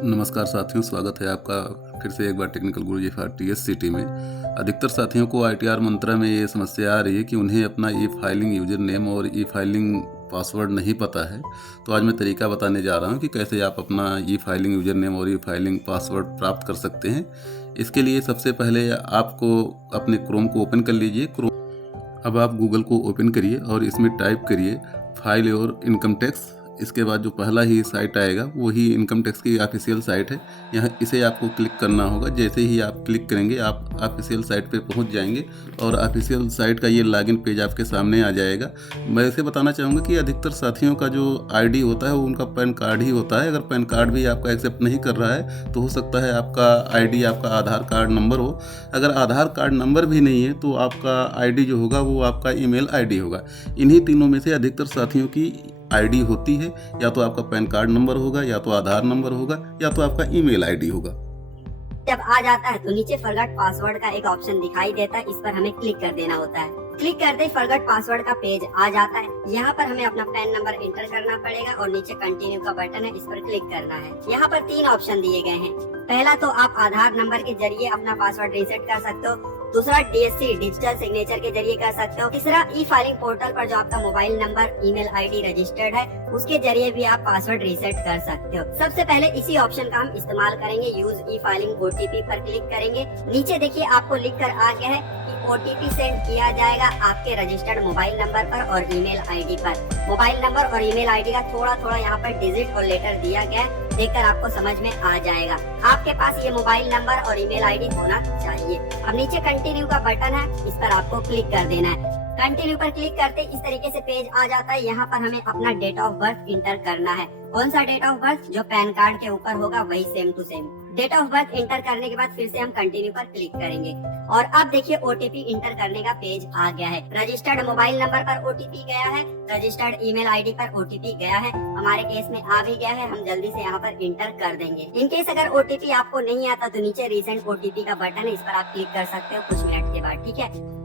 नमस्कार साथियों, स्वागत है आपका फिर से एक बार टेक्निकल गुरुजी फॉर टीएससीटी में। अधिकतर साथियों को आईटीआर मंत्रा में ये समस्या आ रही है कि उन्हें अपना ई फाइलिंग यूजर नेम और ई फाइलिंग पासवर्ड नहीं पता है। तो आज मैं तरीका बताने जा रहा हूँ कि कैसे आप अपना ई फाइलिंग यूजर नेम और ई फाइलिंग पासवर्ड प्राप्त कर सकते हैं। इसके लिए सबसे पहले आपको अपने क्रोम को ओपन कर लीजिए। अब आप गूगल को ओपन करिए और इसमें टाइप करिए फाइल और इनकम टैक्स। इसके बाद जो पहला ही साइट आएगा वही इनकम टैक्स की ऑफिशियल साइट है। यहाँ इसे आपको क्लिक करना होगा। जैसे ही आप क्लिक करेंगे आप ऑफिशियल साइट पे पहुँच जाएंगे और ऑफिशियल साइट का ये लॉगिन पेज आपके सामने आ जाएगा। मैं इसे बताना चाहूँगा कि अधिकतर साथियों का जो आईडी होता है वो उनका पैन कार्ड ही होता है। अगर पैन कार्ड भी आपका एक्सेप्ट नहीं कर रहा है तो हो सकता है आपका आईडी आपका आधार कार्ड नंबर हो। अगर आधार कार्ड नंबर भी नहीं है तो आपका आईडी जो होगा वो आपका ईमेल आईडी होगा। इन्हीं तीनों में से अधिकतर साथियों की आईडी होती है। या तो आपका पैन कार्ड नंबर होगा, या तो आधार नंबर होगा, या तो आपका ईमेल आईडी होगा। जब आ जाता है तो नीचे फॉरगॉट पासवर्ड का एक ऑप्शन दिखाई देता है। इस पर हमें क्लिक कर देना होता है। क्लिक करते ही फॉरगॉट पासवर्ड का पेज आ जाता है। यहाँ पर हमें अपना पैन नंबर एंटर करना पड़ेगा और नीचे कंटिन्यू का बटन है, इस पर क्लिक करना है। यहाँ पर 3 ऑप्शन दिए गए हैं। पहला तो आप आधार नंबर के जरिए अपना पासवर्ड रीसेट कर सकते हो। दूसरा डीएससी डिजिटल सिग्नेचर के जरिए कर सकते हो। तीसरा ई फाइलिंग पोर्टल पर जो आपका mobile number email ID registered है उसके जरिए भी आप पासवर्ड रीसेट कर सकते हो। सबसे पहले इसी ऑप्शन का हम इस्तेमाल करेंगे। यूज ई फाइलिंग ओटीपी पर क्लिक करेंगे। नीचे देखिए आपको लिख कर आ गया है कि ओटीपी सेंड किया जाएगा आपके रजिस्टर्ड मोबाइल नंबर पर और ईमेल आईडी पर। मोबाइल नंबर और ईमेल आईडी का थोड़ा यहाँ पर डिजिट और लेटर दिया गया है, देखकर आपको समझ में आ जाएगा। आपके पास ये मोबाइल नंबर और ईमेल आईडी होना चाहिए। अब नीचे कंटिन्यू का बटन है, इस पर आपको क्लिक कर देना है। कंटिन्यू पर क्लिक करते इस तरीके से पेज आ जाता है। यहाँ पर हमें अपना डेट ऑफ बर्थ इंटर करना है। कौन सा डेट ऑफ बर्थ? जो पैन कार्ड के ऊपर होगा वही same to same. Date of birth enter करने के बाद फिर से हम कंटिन्यू पर क्लिक करेंगे और अब देखिए ओटीपी इंटर करने का पेज आ गया है। रजिस्टर्ड मोबाइल नंबर पर ओटीपी गया है, रजिस्टर्ड ईमेल आईडी पर ओटीपी गया है। हमारे केस में आ भी गया है, हम जल्दी से यहाँ पर इंटर कर देंगे। इन केस अगर ओटीपी आपको नहीं आता तो नीचे रिसेंट ओटीपी का बटन है, इस पर आप क्लिक कर सकते हो कुछ मिनट के बाद। ठीक है,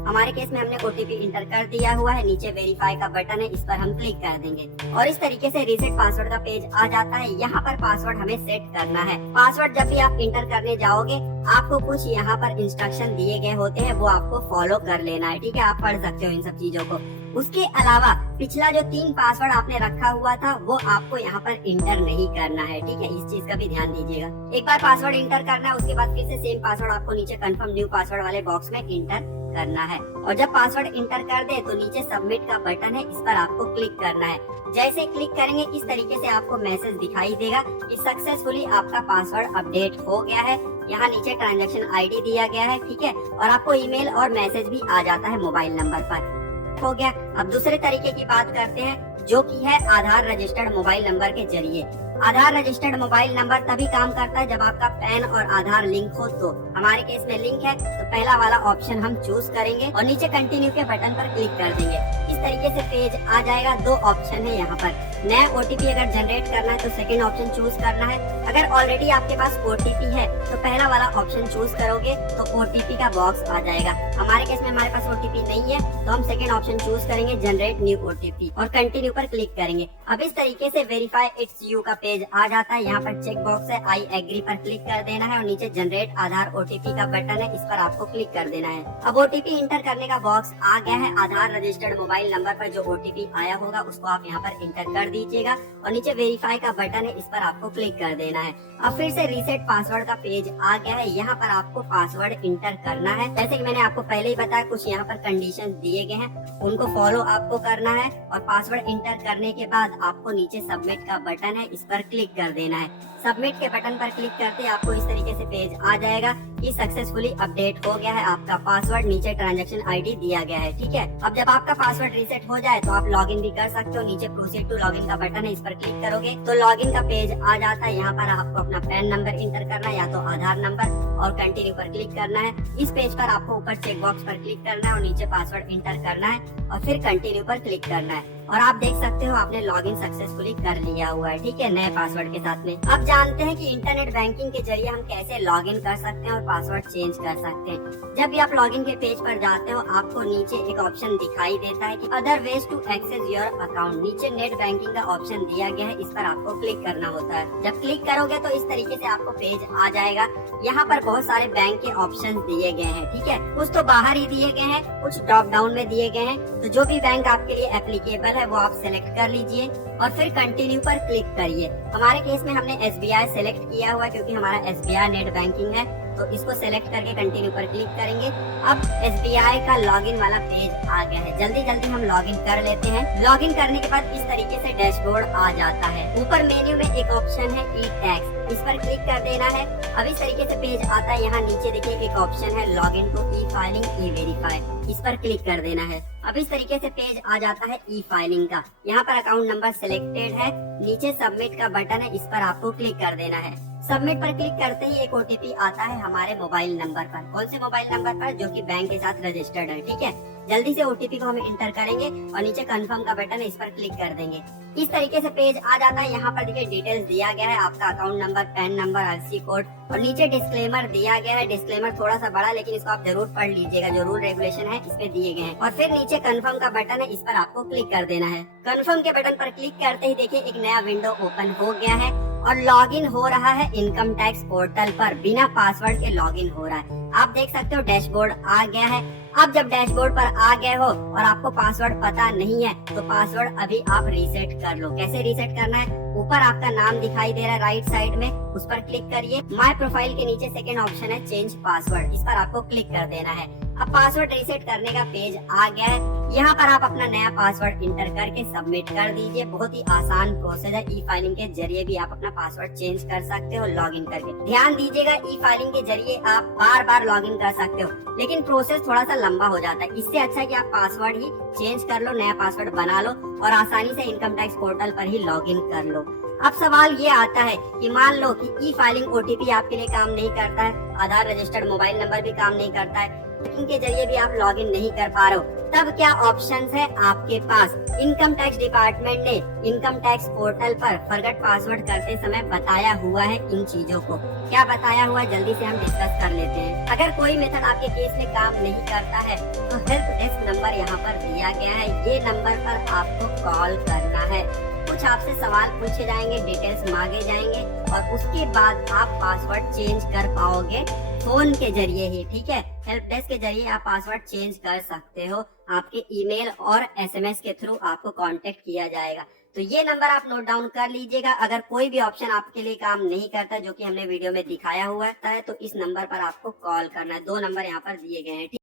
हमारे केस में हमने ओटीपी इंटर कर दिया हुआ है। नीचे वेरीफाई का बटन है, इस पर हम क्लिक कर देंगे और इस तरीके से रीसेट पासवर्ड का पेज आ जाता है। यहाँ पर पासवर्ड हमें सेट करना है। पासवर्ड जब भी आप इंटर करने जाओगे आपको कुछ यहाँ पर इंस्ट्रक्शन दिए गए होते हैं, वो आपको फॉलो कर लेना है। ठीक है, आप पढ़ सकते हो इन सब चीजों को। उसके अलावा पिछला जो 3 पासवर्ड आपने रखा हुआ था वो आपको यहाँ पर इंटर नहीं करना है। ठीक है, इस चीज का भी ध्यान दीजिएगा। एक बार पासवर्ड इंटर करना है, उसके बाद फिर से सेम पासवर्ड आपको नीचे कंफर्म न्यू पासवर्ड वाले बॉक्स में इंटर करना है। और जब पासवर्ड इंटर कर दे तो नीचे सबमिट का बटन है, इस पर आपको क्लिक करना है। जैसे क्लिक करेंगे इस तरीके से आपको मैसेज दिखाई देगा कि सक्सेसफुली आपका पासवर्ड अपडेट हो गया है। यहाँ नीचे ट्रांजैक्शन आईडी दिया गया है। ठीक है, और आपको ईमेल और मैसेज भी आ जाता है मोबाइल नंबर पर। हो गया। अब दूसरे तरीके की बात करते हैं जो कि है आधार रजिस्टर्ड मोबाइल नंबर के जरिए। आधार रजिस्टर्ड मोबाइल नंबर तभी काम करता है जब आपका पैन और आधार लिंक हो। तो हमारे केस में लिंक है तो पहला वाला ऑप्शन हम चूज करेंगे और नीचे कंटिन्यू के बटन पर क्लिक कर देंगे। इस तरीके से पेज आ जाएगा। 2 ऑप्शन है यहाँ पर। नया ओटीपी अगर जनरेट करना है तो सेकंड ऑप्शन चूज करना है। अगर ऑलरेडी आपके पास ओटीपी है तो पहला वाला ऑप्शन चूज करोगे तो ओटीपी का बॉक्स आ जाएगा। हमारे केस में हमारे पास ओटीपी नहीं है तो हम सेकंड ऑप्शन चूज करेंगे जनरेट न्यू ओटीपी और कंटिन्यू पर क्लिक करेंगे। अब इस तरीके से वेरीफाई इट्स यू का पेज आ जाता है। यहाँ पर चेक बॉक्स है, आई एग्री पर क्लिक कर देना है और नीचे जनरेट आधार ओटीपी का बटन है, इस पर आपको क्लिक कर देना है। अब ओटीपी इंटर करने का बॉक्स आ गया है। आधार रजिस्टर्ड मोबाइल नंबर पर जो ओटीपी आया होगा उसको आप यहाँ पर इंटर कर दीजिएगा और नीचे वेरीफाई का बटन है, इस पर आपको क्लिक कर देना है। अब फिर से रीसेट पासवर्ड का पेज आ गया है। यहाँ पर आपको पासवर्ड इंटर करना है। जैसे कि मैंने आपको पहले ही बताया, कुछ यहाँ पर कंडीशन दिए गए हैं, उनको फॉलो आपको करना है और पासवर्ड इंटर करने के बाद आपको नीचे सबमिट का बटन है, इस पर क्लिक कर देना है। सबमिट के बटन पर क्लिक करते आपको इस तरीके से पेज आ जाएगा कि सक्सेसफुली अपडेट हो गया है आपका पासवर्ड। नीचे ट्रांजैक्शन आईडी दिया गया है। ठीक है, अब जब आपका पासवर्ड रीसेट हो जाए तो आप लॉगिन भी कर सकते हो। नीचे प्रोसीड टू लॉगिन का बटन है, इस पर क्लिक करोगे तो लॉगिन का पेज आ जाता है। यहाँ पर आपको अपना पैन नंबर इंटर करना है या तो आधार नंबर और कंटिन्यू पर क्लिक करना है। इस पेज पर आपको ऊपर चेक बॉक्स पर क्लिक करना है और नीचे पासवर्ड इंटर करना है और फिर कंटिन्यू पर क्लिक करना है। और आप देख सकते हो आपने लॉगिन सक्सेसफुली कर लिया हुआ है, ठीक है, नए पासवर्ड के साथ में। अब जानते हैं कि इंटरनेट बैंकिंग के जरिए हम कैसे लॉगिन कर सकते हैं और पासवर्ड चेंज कर सकते हैं। जब भी आप लॉगिन के पेज पर जाते हो आपको नीचे एक ऑप्शन दिखाई देता है कि other ways to access your account. नीचे नेट बैंकिंग का ऑप्शन दिया गया है, इस पर आपको क्लिक करना होता है। जब क्लिक करोगे तो इस तरीके से आपको पेज आ जाएगा। यहाँ पर बहुत सारे बैंक के ऑप्शन दिए गए हैं, ठीक है, कुछ तो बाहर ही दिए गए हैं, कुछ ड्रॉप डाउन में दिए गए हैं। तो जो भी बैंक आपके लिए एप्लीकेबल है वो आप सिलेक्ट कर लीजिए और फिर कंटिन्यू पर क्लिक करिए। हमारे केस में हमने SBI सिलेक्ट किया हुआ है क्योंकि हमारा SBI नेट बैंकिंग है, तो इसको सेलेक्ट करके कंटिन्यू पर क्लिक करेंगे। अब SBI का लॉगिन वाला पेज आ गया है। जल्दी जल्दी हम लॉगिन कर लेते हैं। लॉगिन करने के बाद इस तरीके से डैशबोर्ड आ जाता है। ऊपर मेन्यू में एक ऑप्शन है ई टैक्स, इस पर क्लिक कर देना है। अब इस तरीके से पेज आता है। यहाँ नीचे देखिए एक ऑप्शन है login to e filing e verify, इस पर क्लिक कर देना है। अब इस तरीके से पेज आ जाता है ई फाइलिंग का। यहाँ पर अकाउंट नंबर सिलेक्टेड है, नीचे सबमिट का बटन है, इस पर आपको क्लिक कर देना है। सबमिट पर क्लिक करते ही एक OTP आता है हमारे मोबाइल नंबर पर। कौन से मोबाइल नंबर पर? जो कि बैंक के साथ रजिस्टर्ड है, ठीक है। जल्दी से OTP को हम इंटर करेंगे और नीचे कंफर्म का बटन है, इस पर क्लिक कर देंगे। इस तरीके से पेज आ जाता है। यहाँ पर देखिए डिटेल्स दिया गया है, आपका account number, pan number, RC code और नीचे डिस्क्लेमर दिया गया है। डिस्क्लेमर थोड़ा सा बड़ा, लेकिन इसको आप जरूर पढ़ लीजिएगा, जो रूल रेगुलेशन है इसमें दिए गए हैं। और फिर नीचे कंफर्म का बटन है, इस पर आपको क्लिक कर देना है। कंफर्म के बटन पर क्लिक करते ही देखिए एक नया विंडो ओपन हो गया है और लॉगिन हो रहा है इनकम टैक्स पोर्टल पर। बिना पासवर्ड के लॉगिन हो रहा है। आप देख सकते हो डैशबोर्ड आ गया है। अब जब डैशबोर्ड पर आ गए हो और आपको पासवर्ड पता नहीं है तो पासवर्ड अभी आप रीसेट कर लो। कैसे रीसेट करना है? ऊपर आपका नाम दिखाई दे रहा है राइट साइड में, उस पर क्लिक करिए। माय प्रोफाइल के नीचे सेकंड ऑप्शन है चेंज पासवर्ड, इस पर आपको क्लिक कर देना है। अब पासवर्ड रीसेट करने का पेज आ गया है। यहाँ पर आप अपना नया पासवर्ड इंटर करके सबमिट कर दीजिए। बहुत ही आसान प्रोसेस है। ई फाइलिंग के जरिए भी आप अपना पासवर्ड चेंज कर सकते हो लॉगिन करके। ध्यान दीजिएगा, ई फाइलिंग के जरिए आप बार बार लॉगिन कर सकते हो, लेकिन प्रोसेस थोड़ा सा लंबा हो जाता है। इससे अच्छा है कि आप पासवर्ड ही चेंज कर लो, नया पासवर्ड बना लो और आसानी से इनकम टैक्स पोर्टल पर ही लॉगिन कर लो। अब सवाल ये आता है कि मान लो कि ई फाइलिंग OTP आपके लिए काम नहीं करता है, आधार रजिस्टर्ड मोबाइल नंबर भी काम नहीं करता है, इनके जरिए भी आप लॉगिन नहीं कर पा रहे हो, तब क्या ऑप्शंस है आपके पास? इनकम टैक्स डिपार्टमेंट ने इनकम टैक्स पोर्टल पर फॉरगेट पासवर्ड करते समय बताया हुआ है इन चीजों को। क्या बताया हुआ है, जल्दी से हम डिस्कस कर लेते हैं। अगर कोई मेथड आपके केस में काम नहीं करता है तो हेल्प डेस्क नंबर यहाँ पर दिया गया है। ये नंबर पर आपको कॉल करना है। कुछ आपसे सवाल पूछे जाएंगे, डिटेल्स मांगे जाएंगे और उसके बाद आप पासवर्ड चेंज कर पाओगे फोन के जरिए ही, ठीक है। हेल्प डेस्क के जरिए आप पासवर्ड चेंज कर सकते हो। आपके ईमेल और SMS के थ्रू आपको कांटेक्ट किया जाएगा। तो ये नंबर आप नोट डाउन कर लीजिएगा। अगर कोई भी ऑप्शन आपके लिए काम नहीं करता जो कि हमने वीडियो में दिखाया हुआ है तो इस नंबर पर आपको कॉल करना है। 2 नंबर यहाँ पर दिए गए हैं।